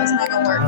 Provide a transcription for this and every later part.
It's not gonna work.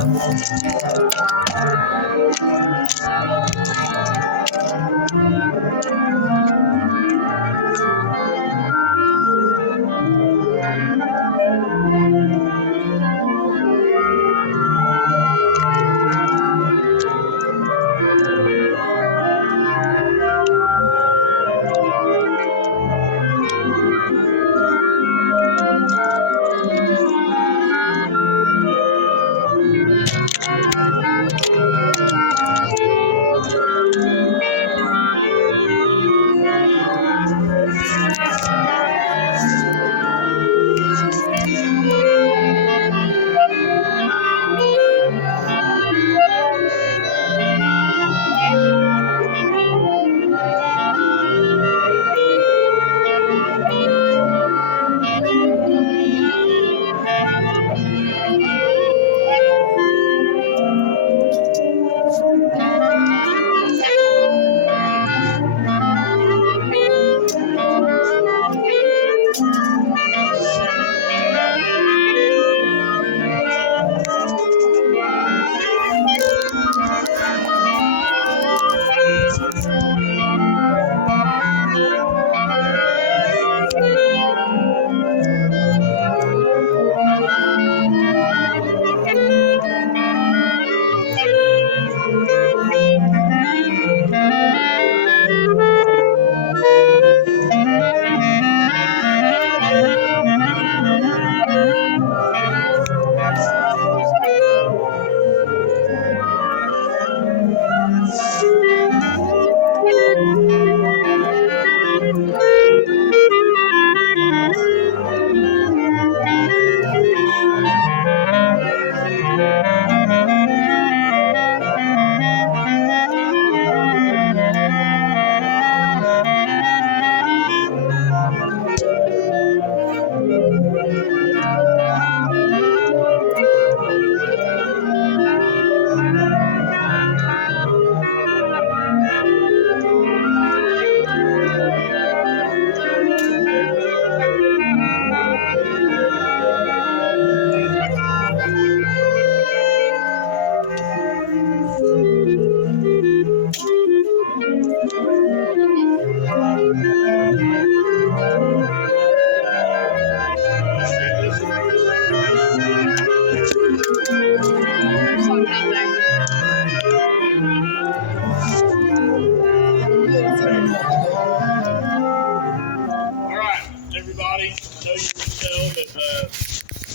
Everybody, I know you can tell that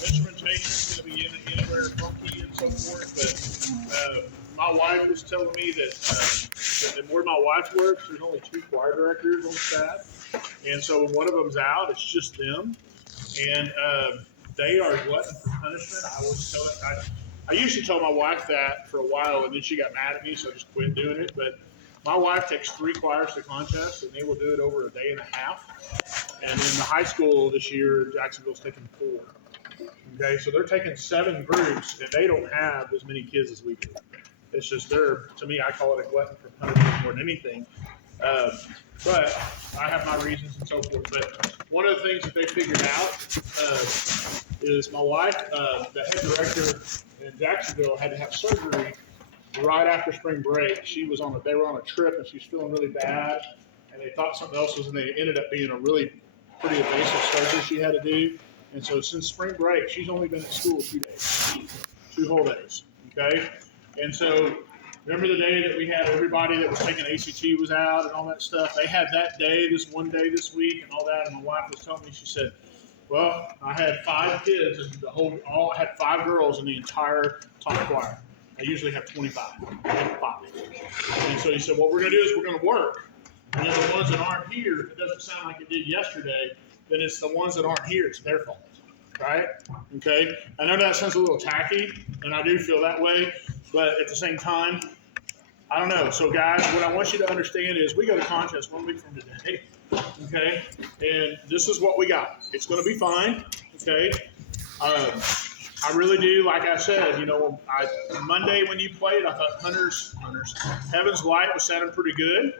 instrumentation is going to be anywhere funky and so forth, but my wife was telling me that where my wife works, there's only 2 choir directors on staff, and so when one of them's out, it's just them, and they are glutton for punishment. I used to tell my wife that for a while, and then she got mad at me, so I just quit doing it. But my wife takes 3 choirs to contests, and they will do it over a day and a half. And in the high school this year, Jacksonville's taking 4. Okay, so they're taking 7 groups, and they don't have as many kids as we do. It's just to me, I call it a glutton for punishment more than anything. But I have my reasons and so forth. But one of the things that they figured out is my wife, the head director in Jacksonville, had to have surgery right after spring break. They were on a trip, and she was feeling really bad, and they thought something else was, and they ended up being a really pretty invasive surgery she had to do. And so since spring break, she's only been at school 2 days, 2 whole days. Okay, and so remember the day that we had everybody that was taking ACT was out and all that stuff? They had that day, this one day this week, and all that. And my wife was telling me, she said, "Well, I had 5 kids, and I had 5 girls in the entire top choir." I usually have 25. I have 5. And so he said, what we're going to do is we're going to work. And then the ones that aren't here, if it doesn't sound like it did yesterday, then it's the ones that aren't here. It's their fault. Right? Okay? I know that sounds a little tacky, and I do feel that way. But at the same time, I don't know. So, guys, what I want you to understand is we got a contest 1 week from today. Okay? And this is what we got. It's going to be fine. Okay? I really do. Like I said, Monday when you played, I thought Heaven's Light was sounding pretty good,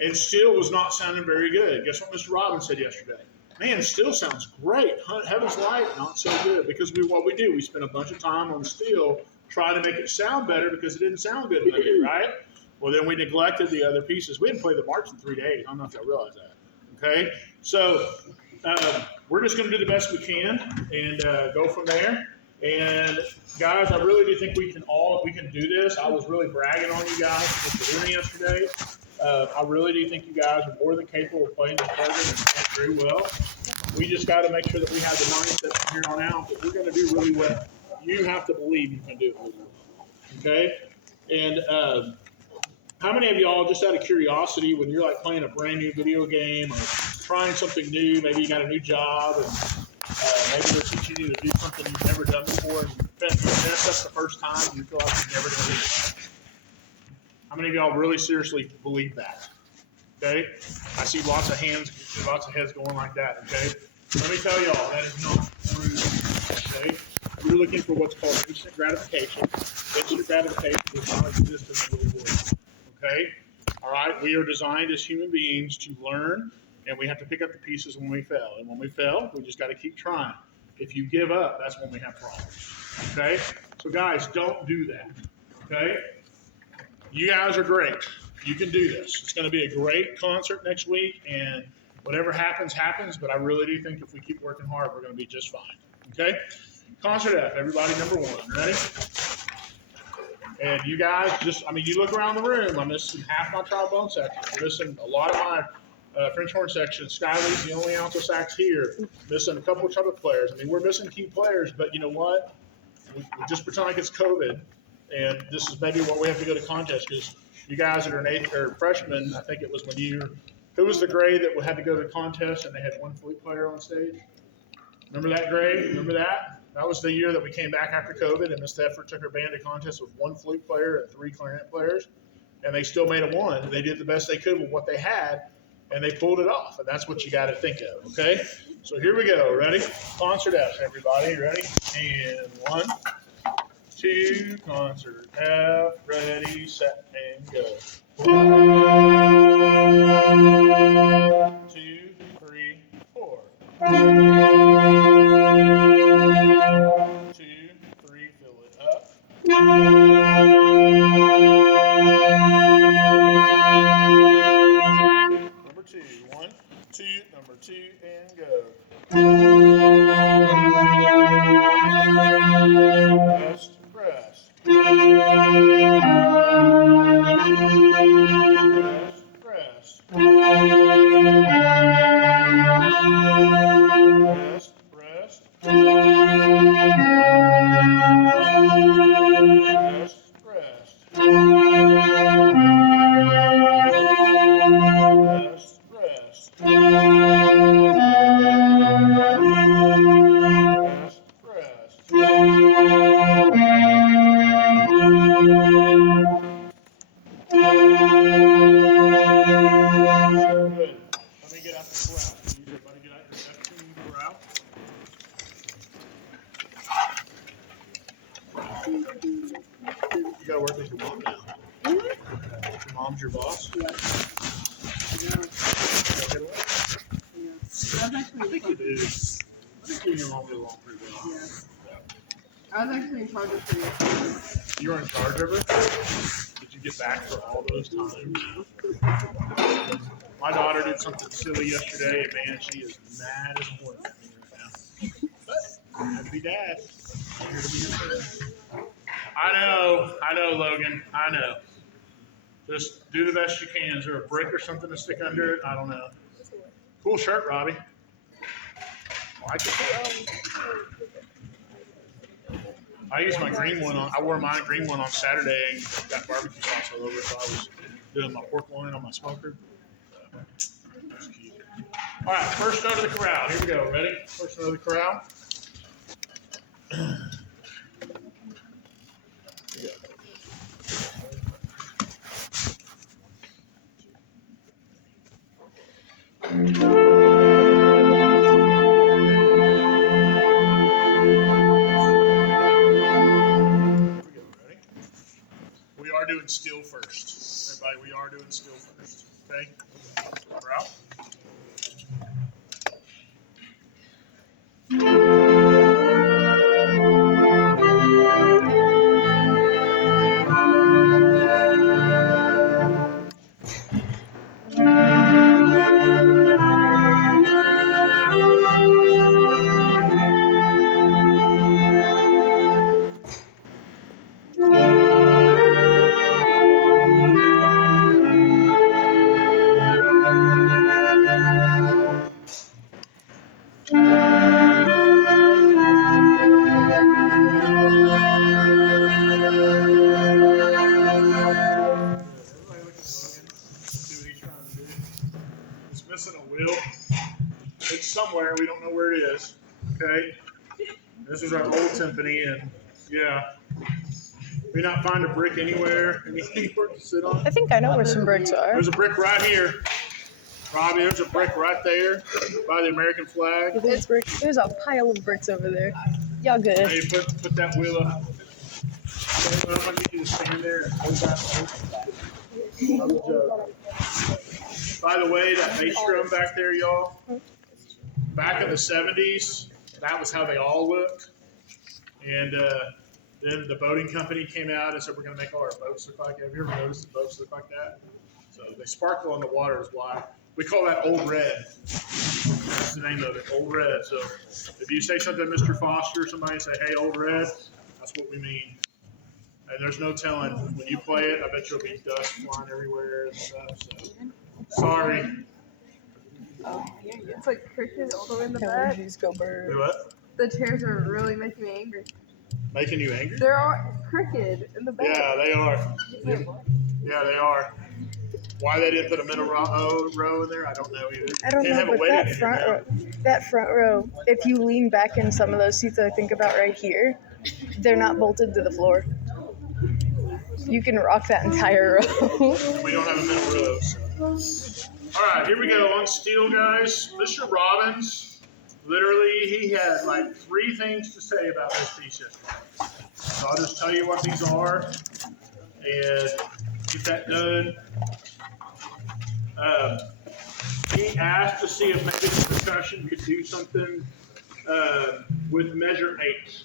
and Still was not sounding very good. Guess what Mr. Robbins said yesterday? Man, it still sounds great. Heaven's Light, not so good. Because what we do, we spend a bunch of time on Still trying to make it sound better because it didn't sound good Monday, right? Well, then we neglected the other pieces. We didn't play the march in 3 days. I don't know if y'all realize that. Okay? So we're just going to do the best we can and go from there. And guys, I really do think we can do this. I was really bragging on you guys for doing yesterday. I really do think you guys are more than capable of playing this program and playing very well. We just got to make sure that we have the mindset from here on out that we're going to do really well. You have to believe you can do it really well. Okay? And how many of y'all, just out of curiosity, when you're like playing a brand new video game or trying something new, maybe you got a new job and maybe they're teaching you to do something you've never done before and you mess up the first time and you feel like you're never going to do it? How many of y'all really seriously believe that? Okay? I see lots of heads going like that, okay? Let me tell y'all, that is not true, okay? You're looking for what's called instant gratification. Instant gratification does not exist in the real world, okay? All right? We are designed as human beings to learn, and we have to pick up the pieces when we fail. And when we fail, we just got to keep trying. If you give up, that's when we have problems, okay? So guys, don't do that, okay? You guys are great. You can do this. It's going to be a great concert next week, and whatever happens, happens, but I really do think if we keep working hard, we're going to be just fine, okay? Concert F, everybody, number 1. Ready? And you guys you look around the room. I'm missing half my trombone section. I'm missing a lot of my French horn section. Skyler's the only alto sax here. Missing a couple of trumpet players. We're missing key players, but you know what? We just pretend like it's COVID, and this is maybe what we have to go to contest because you guys that are freshmen, I think it was who was the grade that had to go to contest and they had one flute player on stage? Remember that grade? Remember that? That was the year that we came back after COVID, and Miss Thetford took her band to contest with one flute player and 3 clarinet players, and they still made a 1. They did the best they could with what they had, and they pulled it off, and that's what you got to think of, okay? So here we go. Ready? Concert F, everybody. Ready? And 1, 2, concert F. Ready, set, and go. 2, 3, 4. 2, 3, fill it up. Number 2, 1, 2, number 2, and go. Rest, rest. Rest, rest. Rest, rest. Rest, rest. Rest, rest. Rest, Good. Let me get out the corral. Can you everybody get out your F-tuning corral? You gotta work with your mom now. Your mom's your boss? Yeah. I think you do. I think you and your mom get along pretty well. Yeah. I was actually in charge of her. You were in charge of her? Did you get back for all those times? My daughter did something silly yesterday, and man, she is mad as a hornet at me right now. But I have to be dad. I'm here to be your friend. I know, Logan. I know. Just do the best you can. Is there a brick or something to stick under it? I don't know. Cool shirt, Robbie. Like it? I used my green one on. I wore my green one on Saturday and got barbecue sauce all over it. So I was doing my pork loin on my smoker. That's cute. All right, first note of the corral. Here we go. Ready? First note of the corral. We are doing steel first. Everybody, we are doing steel first. Okay? Corral. It's missing a wheel. It's somewhere. We don't know where it is. Okay? This is our old timpani, and yeah. We not find a brick anywhere to sit on. I think I know where some bricks are. There's a brick right here. Robbie, there's a brick right there by the American flag. There's bricks. There's a pile of bricks over there. Y'all good? Hey, put that wheel up. I'm going to get you to stand there and hold that. By the way, that bass drum back there, y'all, back in the 70s, that was how they all looked. And then the boating company came out and said, we're going to make all our boats look like that. Have you ever noticed the boats look like that? So they sparkle in the water is why. We call that Old Red. That's the name of it, Old Red. So if you say something to Mr. Foster or somebody say, hey, Old Red, that's what we mean. And there's no telling. When you play it, I bet you'll be dust flying everywhere and stuff. So sorry. It's like cricket all the way in the back. Go bird. Do what? The chairs are really making me angry. Making you angry? There are cricket in the back. Yeah, they are. Yeah, they are. Why they didn't put a middle row in there, I don't know either. I don't know, but that front row, if you lean back in some of those seats I think about right here, they're not bolted to the floor. You can rock that entire row. We don't have a middle row. So. All right, here we go on steel, guys. Mr. Robbins, literally, he had like 3 things to say about this piece yesterday. So I'll just tell you what these are and get that done. He asked to see if maybe the percussion could do something with measure 8.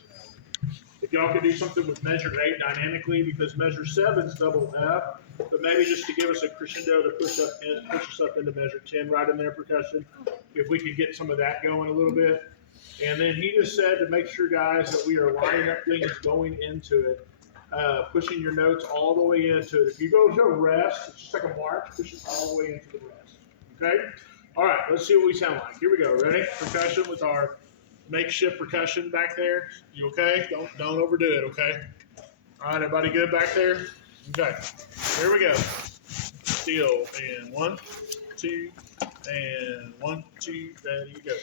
If y'all could do something with measure 8 dynamically, because measure 7's double F, but maybe just to give us a crescendo to push us up into measure 10 right in there percussion, if we could get some of that going a little bit. And then he just said to make sure, guys, that we are lining up things going into it, pushing your notes all the way into it. If you go to a rest, it's just like a march, push it all the way into the rest. Okay? All right, let's see what we sound like. Here we go. Ready? Percussion with our makeshift percussion back there. You okay? Don't overdo it, okay? All right, everybody good back there? Okay. Here we go. Steel. And 1, 2, and 1, 2, ready, go.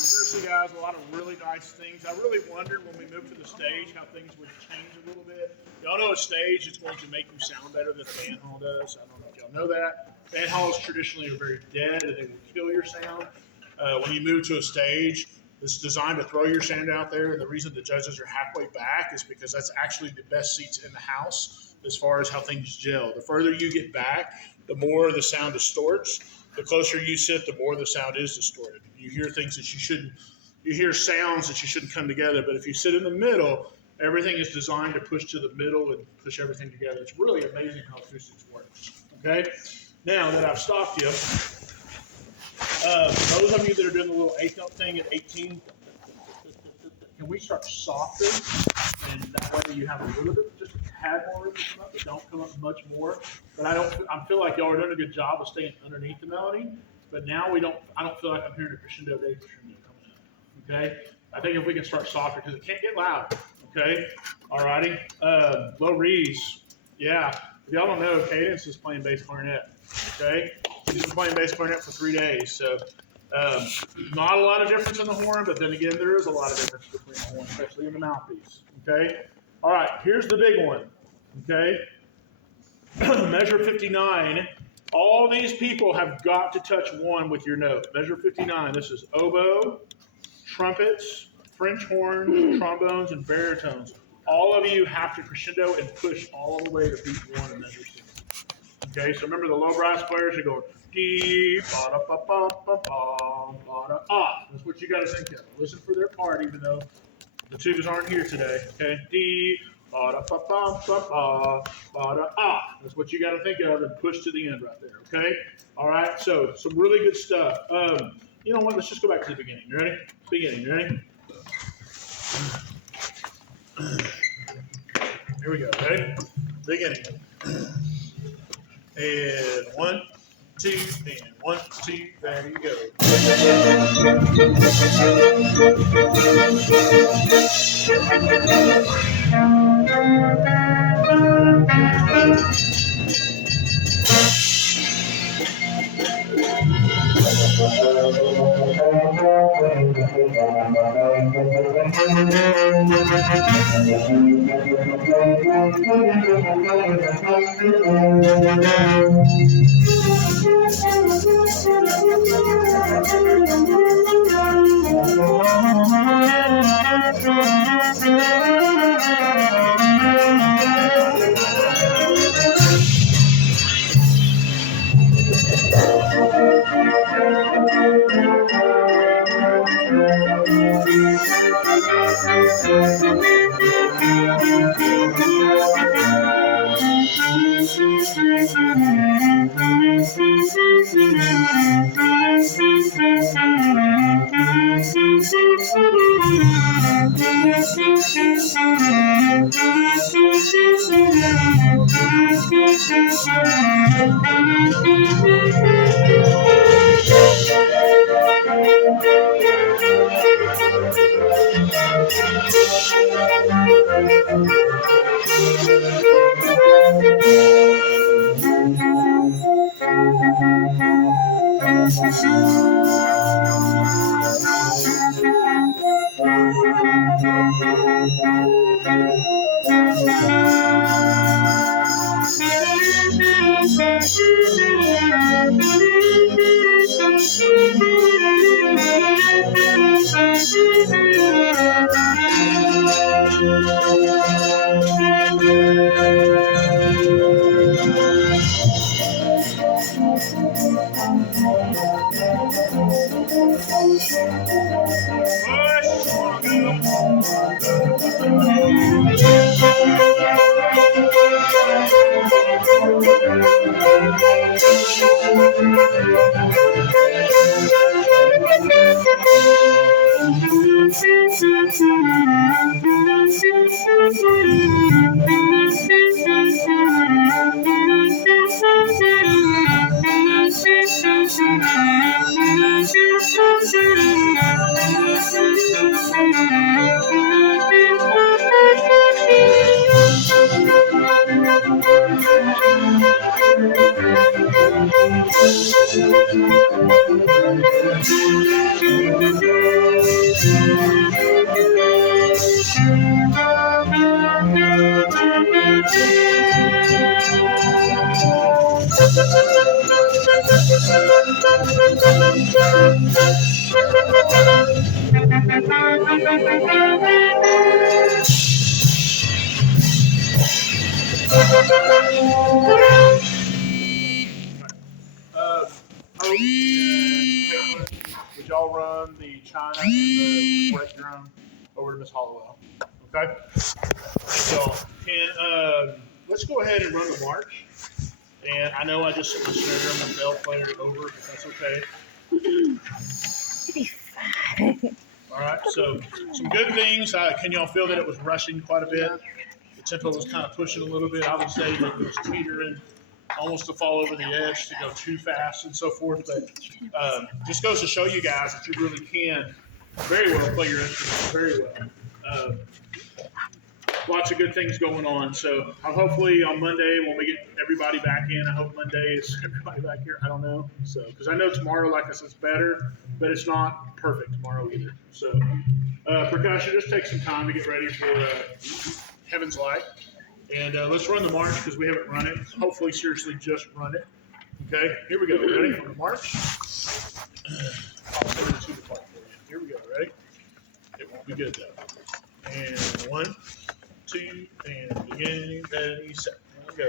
Seriously, guys, a lot of really nice things. I really wondered when we moved to the stage how things would change a little bit. Y'all know a stage is going to make you sound better than a band hall does. I don't know if y'all know that. Band halls traditionally are very dead and they will kill your sound. When you move to a stage, it's designed to throw your sound out there. And the reason the judges are halfway back is because that's actually the best seats in the house as far as how things gel. The further you get back, the more the sound distorts. The closer you sit, the more the sound is distorted. You hear things that you shouldn't, you hear sounds that you shouldn't come together. But if you sit in the middle, everything is designed to push to the middle and push everything together. It's really amazing how acoustics works. Okay? Now that I've stopped you, those of you that are doing the little eighth note thing at 18, can we start softer? And that way you have a little bit, just a tad more room to come up, but don't come up much more. But I feel like y'all are doing a good job of staying underneath the melody. But now I don't feel like I'm hearing a crescendo day crescendo coming up. Okay? I think if we can start softer, because it can't get loud. Okay? Alrighty. Low Rees. Yeah. If y'all don't know, Cadence is playing bass clarinet. Okay? He's been playing bass clarinet for 3 days. So not a lot of difference in the horn, but then again, there is a lot of difference between the horn, especially in the mouthpiece. Okay? All right, here's the big one. Okay? Measure 59. All these people have got to touch one with your note. Measure 59. This is oboe, trumpets, French horns, trombones, and baritones. All of you have to crescendo and push all the way to beat one in measure 60. Okay, so remember the low brass players are going dee, ba da ba ba ba ba ba da ah. That's what you got to think of. Listen for their part, even though the tubas aren't here today. Okay, dee, ba da ba ba ba ba ba da ah. That's what you got to think of and push to the end right there. Okay, all right. So some really good stuff. You know what? Let's just go back to the beginning. You ready? Beginning. You ready? Here we go. Ready? Beginning. And 1, 2, and 1, 2, there you go. Would y'all run the China and the break drum over to Miss Hollowell? Okay. So let's go ahead and run the march. And I know I just set my snare drum and bell player over, but that's okay. All right. So some good things. Can y'all feel that it was rushing quite a bit? The tempo was kind of pushing a little bit. I would say that it was teetering almost to fall over the edge, to go too fast and so forth. But just goes to show you guys that you really can very well play your instrument very well. Lots of good things going on. So hopefully on Monday when we get everybody back in, I hope Monday is everybody back here. I don't know. So because I know tomorrow, like I said, is better, but it's not perfect tomorrow either. So percussion, just take some time to get ready for Heaven's Light. And let's run the march because we haven't run it. Hopefully, seriously, just run it. Okay, here we go. Ready for the march? I'll send it to the part for you. Here we go. Ready? It won't be good though. And 1, 2, and beginning, ready, set. Here we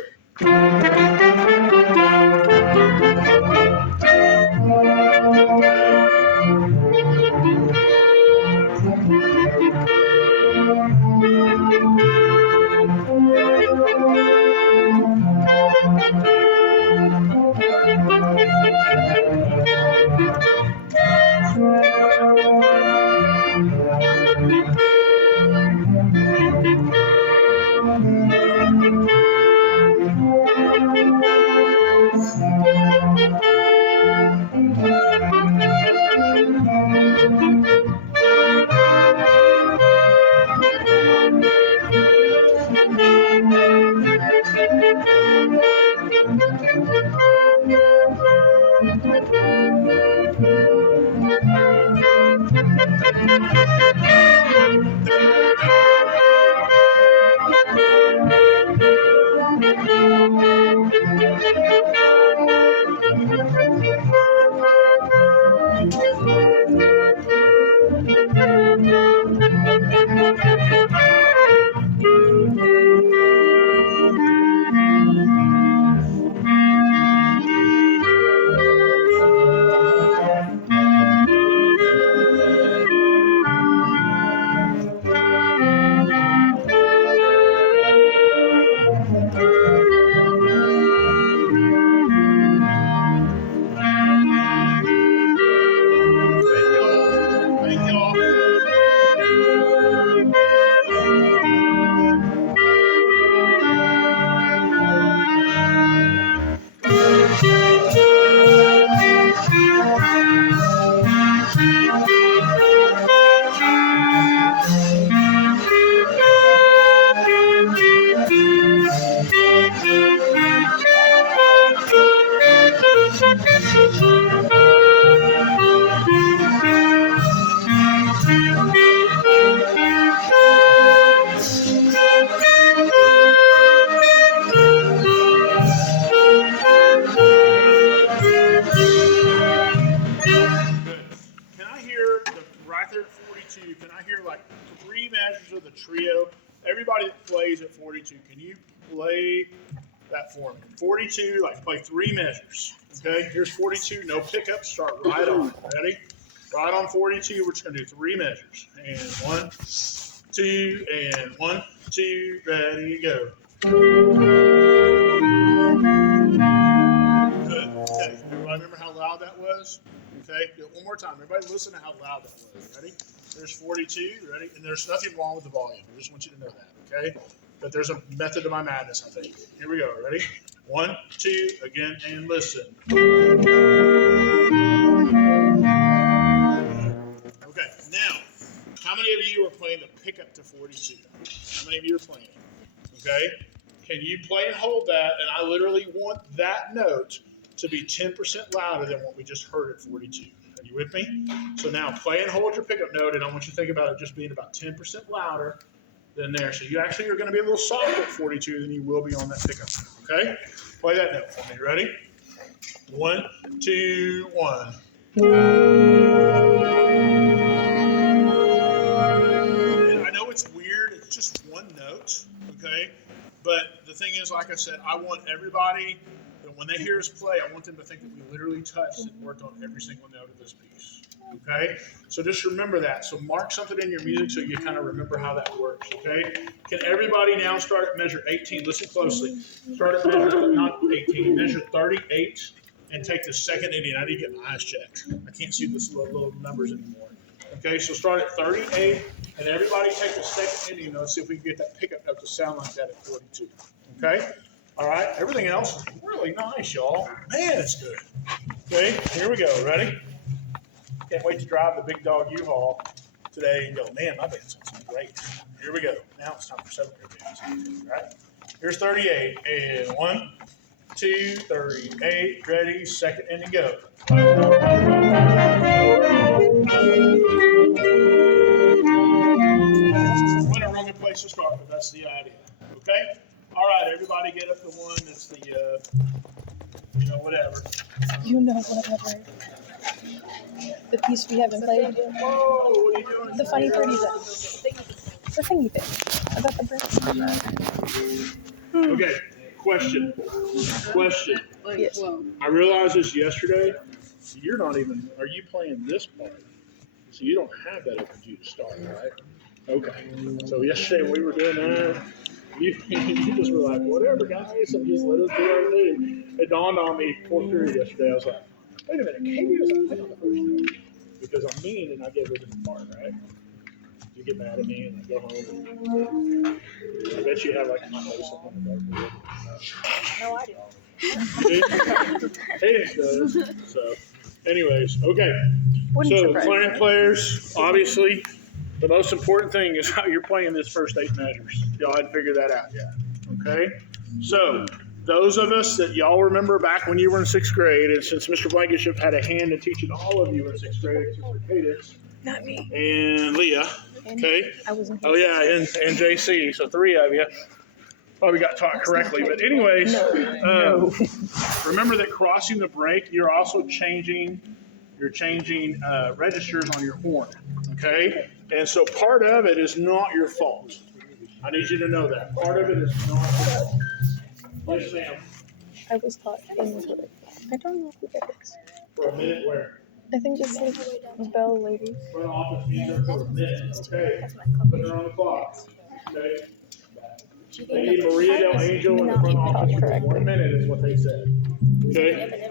Can I hear like 3 measures of the trio? Everybody that plays at 42, can you play that for me? 42, like play 3 measures. Okay, here's 42, no pickups, start right on. Ready? Right on 42, we're just going to do 3 measures. And 1, 2, and 1, 2, ready, go. Good. Okay, everybody remember how loud that was? Okay, do it one more time. Everybody listen to how loud that was. Ready? There's 42, ready? And there's nothing wrong with the volume. I just want you to know that, okay? But there's a method to my madness, I think. Here we go. Ready? 1, 2, again, and listen. Okay, now, how many of you are playing the pickup to 42? How many of you are playing it? Okay? Can you play and hold that? And I literally want that note to be 10% louder than what we just heard at 42. Are you with me? So now play and hold your pickup note, and I want you to think about it just being about 10% louder than there. So you actually are going to be a little softer at 42 than you will be on that pickup note, okay? Play that note for me. Ready? 1, 2, 1. And I know it's weird. It's just one note, okay? But the thing is, like I said, I want everybody that when they hear us play, I want them to think that we literally touched and worked on every single note of this piece. Okay? So just remember that. So mark something in your music so you kind of remember how that works. Okay? Can everybody now start at measure 18? Listen closely. Start at measure, not 18, measure 38 and take the second Indian. I need to get my eyes checked. I can't see this little numbers anymore. Okay, so start at 38, and everybody take the second Indian note. See if we can get that pickup note to sound like that at 42. Okay? All right, everything else is really nice, y'all. Man, it's good. Okay, here we go. Ready? Can't wait to drive the big dog U-Haul today and go, man, my band sounds great. Here we go. Now it's time for 7-year bands. All right? Here's 38, and 1, 2, 38, ready, second Indian, go. What a wrong place to start, but that's the idea. Okay? All right, everybody get up the one that's the, whatever. Whatever. The piece we haven't played. Whoa, what are you doing? The funny 30 bit. The thingy bit. About the break. Okay, question. Yes. I realized this yesterday. You're not even, are you playing this part? So you don't have that open to you to start, right? Okay. So yesterday when we were doing that, you just were like, whatever, guys, and just let us do our thing. It dawned on me, fourth period yesterday, I was like, wait a minute, Katie doesn't play on the first note because I'm mean and I give her the part, right? You get mad at me and I go home. And I bet you have like my face up on the dartboard. No idea. Hey, it does. So, anyways, okay. Wouldn't So, surprise clarinet me. players, obviously, the most important thing is how you're playing this first 8 measures. Y'all hadn't figured that out yet. Okay? So, those of us that y'all remember back when you were in 6th grade, and since Mr. Blankenship had a hand in teaching all of you in 6th grade, except for Cadence Not me. and Leah, okay? I wasn't Oh, yeah, and JC, so 3 of you. Probably got taught correctly. But anyways, remember that crossing the break, you're also changing registers on your horn, okay? And so part of it is not your fault. I need you to know that. Part of it is not your fault. Yes, ma'am. I was taught in the I don't know who that is. For a minute where? I think it's like Bell Lady. Front office means there for a minute, okay? Put her on the clock, okay? They need Maria Del Angel in the front office for 1 minute is what they said. Okay?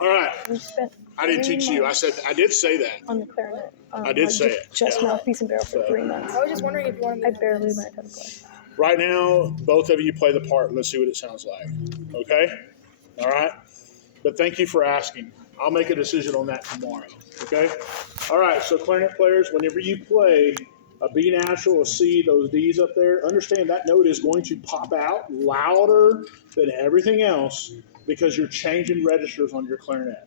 All right. We spent I didn't teach you. I did say that. on the clarinet. I did say it. Just mouthpiece and barrel for 3 months. I was just wondering if you wanted me I to barely learned how to play. Right now, both of you play the part. Let's see what it sounds like. Okay? All right? But thank you for asking. I'll make a decision on that tomorrow. Okay? All right, so clarinet players, whenever you play a B natural, a C, those D's up there, understand that note is going to pop out louder than everything else because you're changing registers on your clarinet.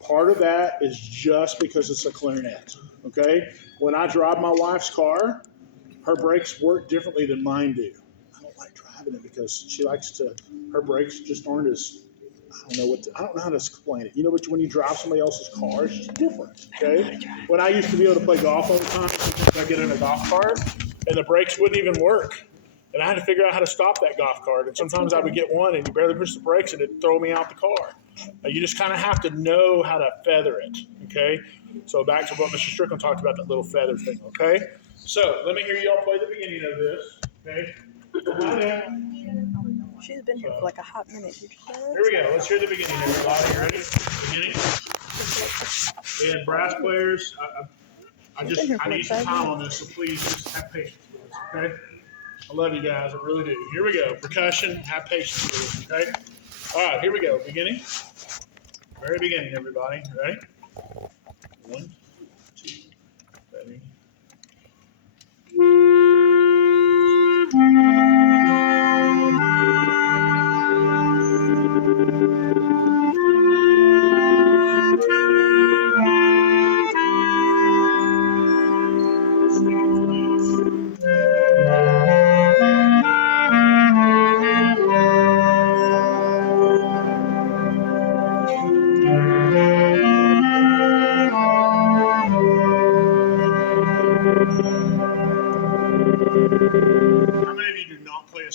Part of that is just because it's a clarinet. Okay? When I drive my wife's car, her brakes work differently than mine do. I don't like driving it because she likes to, her brakes just aren't as, I don't know how to explain it. You know, but when you drive somebody else's car, it's just different, okay? When I used to be able to play golf all the time, sometimes I get in a golf cart and the brakes wouldn't even work. And I had to figure out how to stop that golf cart. And sometimes I would get one and you barely push the brakes and it'd throw me out the car. You just kind of have to know how to feather it, okay? So back to what Mr. Strickland talked about, that little feather thing, okay? So let me hear y'all play the beginning of this, okay? She's been here for like a hot minute. Here we go. Let's hear the beginning. Everybody, you ready? Beginning. And brass players, I need some time on this, so please just have patience with us, okay? I love you guys, I really do. Here we go. Percussion, have patience with us, okay? All right, here we go. Beginning. Very beginning, everybody. Ready? 1, 2, ready.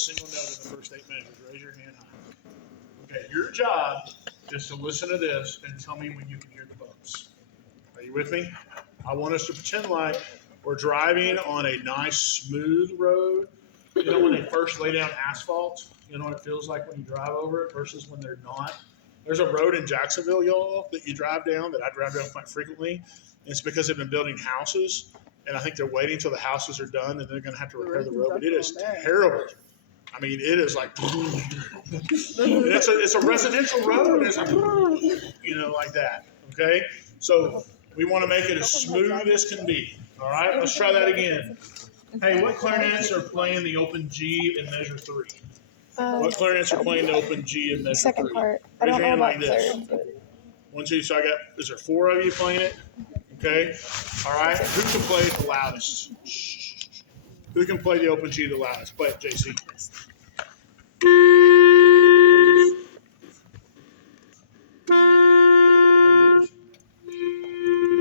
single note in the first 8 measures? Raise your hand high. Okay, your job is to listen to this and tell me when you can hear the bumps. Are you with me? I want us to pretend like we're driving on a nice, smooth road. You know, when they first lay down asphalt, you know what it feels like when you drive over it versus when they're not. There's a road in Jacksonville, y'all, that you drive down that I drive down quite frequently. And it's because they've been building houses, and I think they're waiting until the houses are done, and they're going to have to repair the road. But it is terrible. I mean, it is like, it's a residential road. It's like, you know, like that. Okay? So we want to make it as smooth as can be. All right? Let's try that again. Hey, what clarinets are playing the open G in measure 3? What clarinets are playing the open G in measure 3? Second part. I Raise don't your hand know like about this. third. But... 1, 2, so I got, is there 4 of you playing it? Okay. All right. Who can play it the loudest? Who can play the open G the loudest? Play it, JC.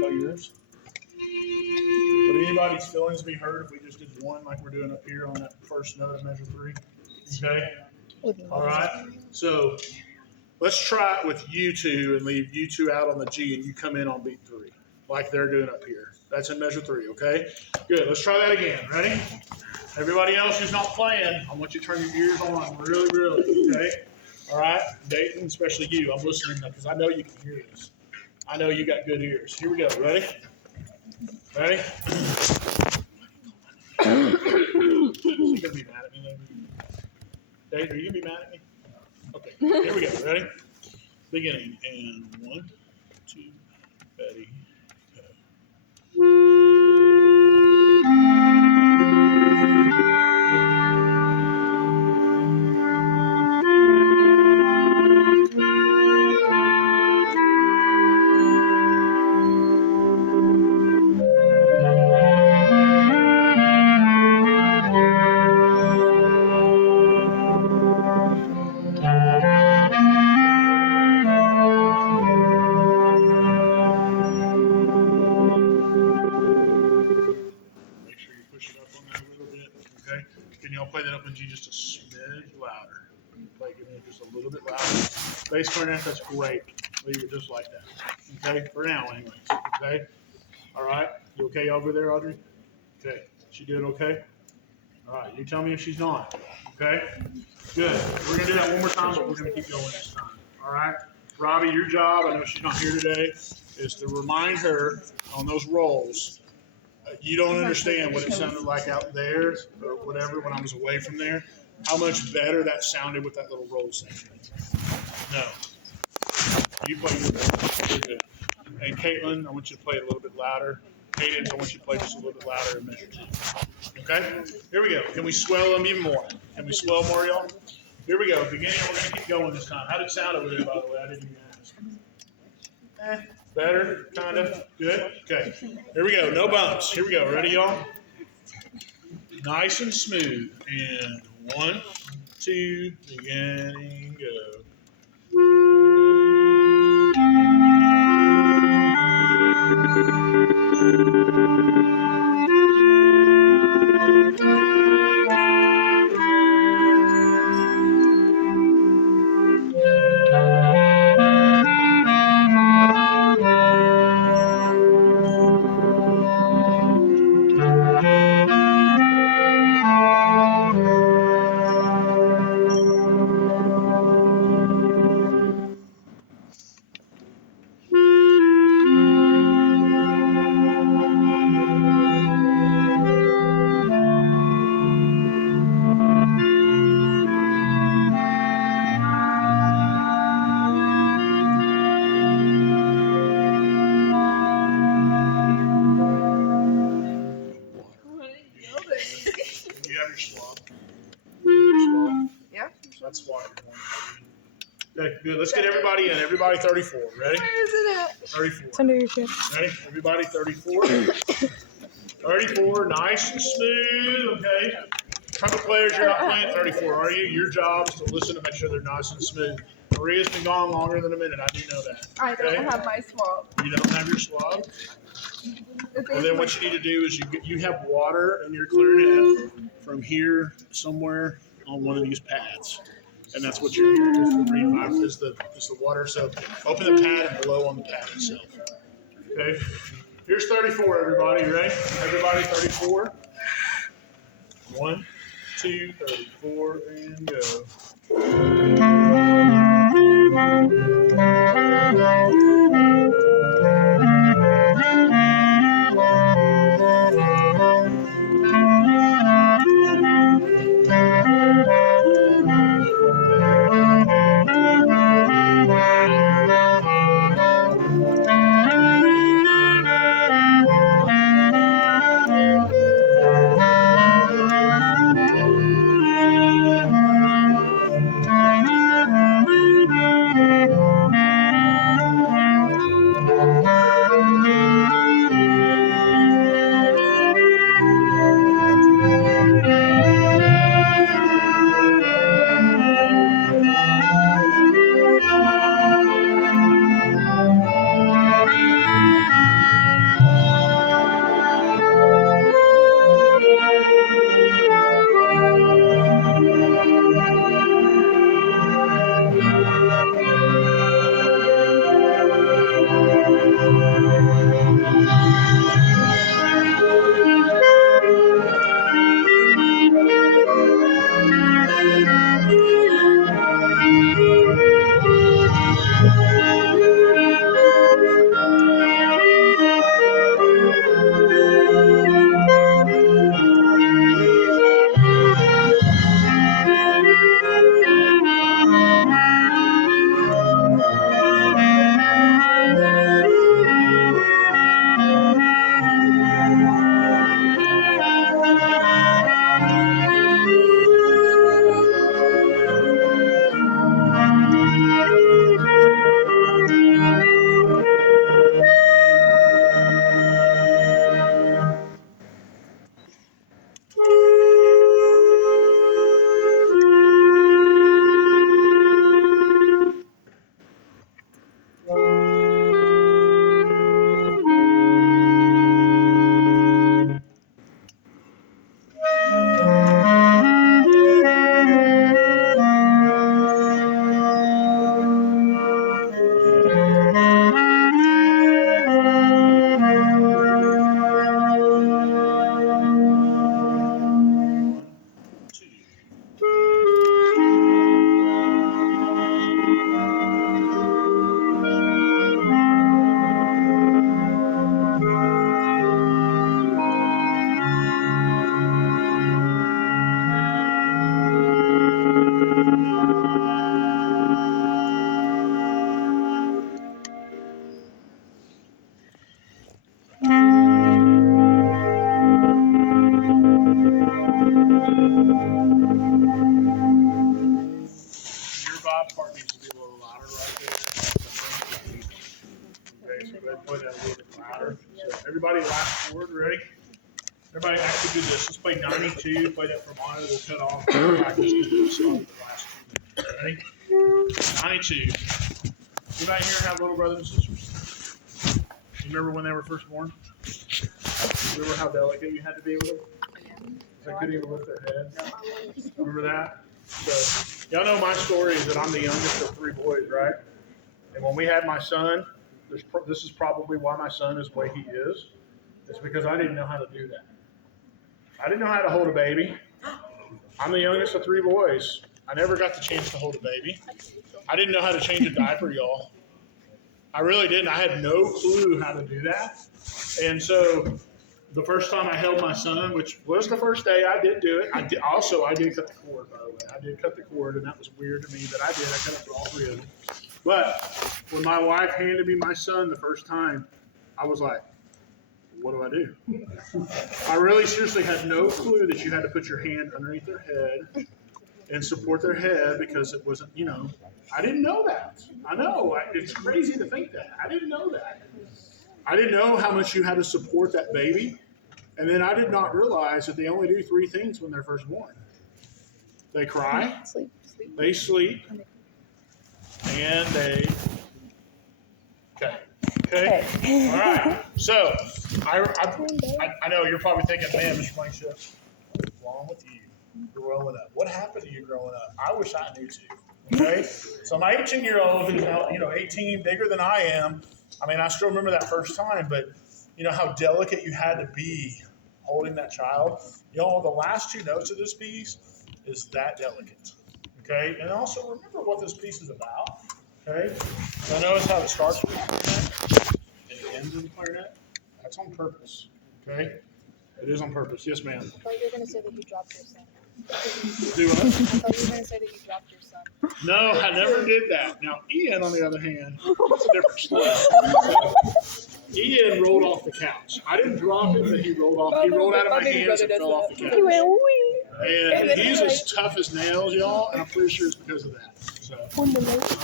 Play yours. Would anybody's feelings be hurt if we just did one like we're doing up here on that first note of measure 3? Okay. All right. So let's try it with you two and leave you two out on the G and you come in on beat 3 like they're doing up here. That's in measure 3, okay? Good. Let's try that again. Ready? Everybody else who's not playing, I want you to turn your ears on really, okay? All right? Dayton, especially you. I'm listening because I know you can hear this. I know you got good ears. Here we go. Ready? Ready? You gonna be mad at me later? Dave, are you gonna be mad at me? Okay, here we go. Ready? Beginning. And 1, 2, ready, go. Make sure you push it up on that a little bit, okay? Can y'all play that open G just a smidge louder? Play it just a little bit louder. Bass clarinet, that's great. Leave it just like that. Okay? For now, anyways. Okay? All right? You okay over there, Audrey? Okay. She doing okay? All right. You tell me if she's not. Okay? Good. We're going to do that one more time, but we're going to keep going this time. All right? Robbie, your job, I know she's not here today, is to remind her on those rolls. You don't understand what it sounded like out there or whatever when I was away from there, how much better that sounded with that little roll section. No. You play your good. And Caitlin, I want you to play it a little bit louder. Cadence, I want you to play just a little bit louder in measure 2. Okay? Here we go. Can we swell them even more? Can we swell more, y'all? Here we go. Beginning, we're going to keep going this time. How did it sound over there, by the way? I didn't even ask. Better, kind of. Good. Okay. Here we go. No bumps. Here we go. Ready, y'all? Nice and smooth. And 1, 2, beginning, go. You have your swab. Yeah. That's water. Okay, good. Let's get everybody in. Everybody 34. Ready? Where is it at? 34. It's under your shirt. Ready? Everybody 34. 34, nice and smooth, okay? Trumpet players, you're not playing 34, are you? Your job is to listen to make sure they're nice and smooth. Maria's been gone longer than a minute. I do know that. I don't have my swab. You don't have your swab? Well, then what you need to do is you have water in your clarinet from here somewhere on one of these pads. And that's what you're hearing is the green vibe is the water. So open the pad and blow on the pad itself. Okay. Here's 34, everybody. You ready? Everybody, 34. 1, 2, 34, and go. Your vibe part needs to be a little louder right there. Okay, so go ahead and play that a little bit louder. So everybody last chord, ready? Everybody actually do this. Let's play 92, play that for monitor, we'll cut off. Practice do this on the last 2 minutes. Ready? 92. Anybody here have little brothers and sisters? You remember when they were first born? Remember how delicate you had to be with them? They couldn't even lift their heads. Remember that? So, y'all know my story is that I'm the youngest of 3 boys, right? And when we had my son, this is probably why my son is the way he is. It's because I didn't know how to do that. I didn't know how to hold a baby. I'm the youngest of 3 boys. I never got the chance to hold a baby. I didn't know how to change a diaper, y'all. I really didn't. I had no clue how to do that. And so the first time I held my son, which was the first day I did do it, I did cut the cord, by the way. I did cut the cord, and that was weird to me, but I did. I cut it for all 3 of them. But when my wife handed me my son the first time, I was like, what do I do? I really seriously had no clue that you had to put your hand underneath their head and support their head because it wasn't, I didn't know that. I know. It's crazy to think that. I didn't know that. I didn't know how much you had to support that baby. And then I did not realize that they only do 3 things when they're first born. They cry, they sleep, and they... Okay. All right. So, I know you're probably thinking, man, Mr. Blankenship, what's wrong with you? growing up? What happened to you growing up? I wish I knew too. Okay, so my 18-year-old who's now 18, bigger than I am. I mean, I still remember that first time, but how delicate you had to be holding that child. The last two notes of this piece is that delicate. Okay, and also remember what this piece is about. Okay, so notice how it starts with the clarinet and it ends with the clarinet. That's on purpose. Okay, it is on purpose. Yes, ma'am. I thought you were going to say that you dropped your son. Do what? I thought you were going to say that you dropped your son. No, I never did that. Now, Ian, on the other hand, that's a different story. Ian rolled off the couch. I didn't drop him, but he rolled off. He rolled out of my hands and fell off the couch. He went, wee. And he's as tough as nails, y'all, and I'm pretty sure it's because of that. So, all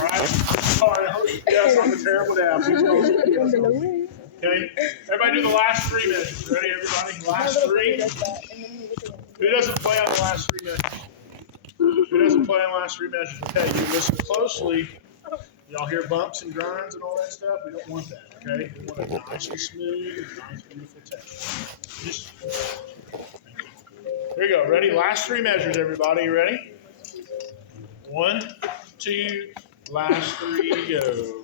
right. Sorry. Yes, I'm a terrible dad. Please don't. Okay. Everybody do the last three measures. Ready, everybody? Last three. Who doesn't play on the last three measures? Who doesn't play on the last three measures? Okay, you listen closely. Y'all hear bumps and grinds and all that stuff? We don't want that, okay? We want it nice and smooth and nice, beautiful texture. Just, here you go. Ready? Last three measures, everybody. You ready? 1, 2, last three, go.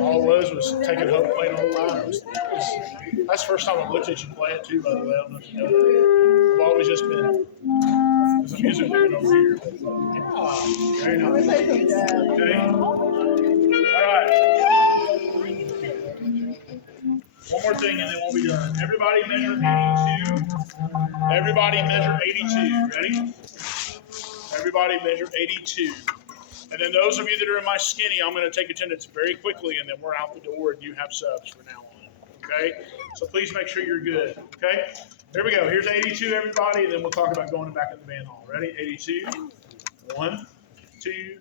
All it was taking hope playing a whole line. That's the first time I've looked at you play it too, by the way. I don't know if you know that. I've always just been there's a music moving over here. Yeah, very nice. Okay. All right. One more thing and then we'll be done. Everybody measure 82. Everybody measure 82. Ready? Everybody measure 82. And then those of you that are in my skinny, I'm going to take attendance very quickly, and then we're out the door, and you have subs from now on. Okay? So please make sure you're good. Okay? Here we go. Here's 82, everybody, and then we'll talk about going back in the band hall. Ready? 82. 1, 2.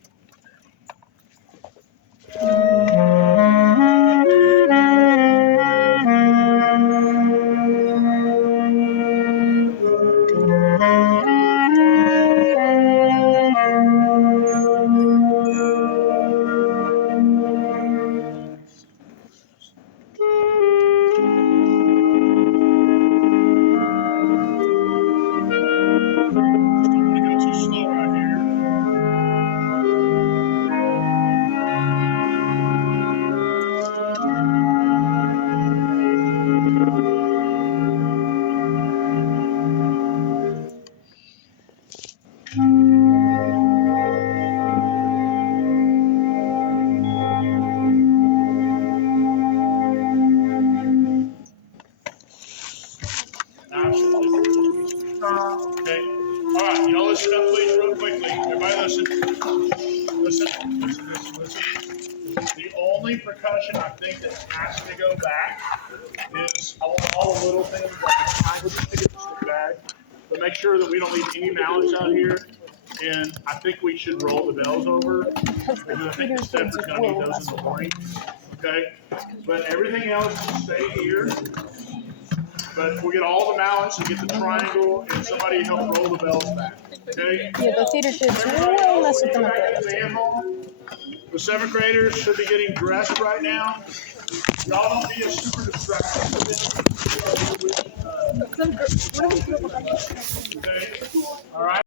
Okay. All right. Y'all listen up, please, real quickly. Everybody listen. Listen. The only percussion I think that has to go back is I want all the little things like the stick bag, but make sure that we don't leave any mallets out here. And I think we should roll the bells over because I think the steps are going to need those in the morning. Okay. But everything else can stay here. But we'll get all the mallets and get the triangle, and somebody help roll the bells back. Okay? Yeah, the theater kids will mess with them up there. The 7th graders should be getting dressed right now. Y'all don't be a super distracted. Okay? All right.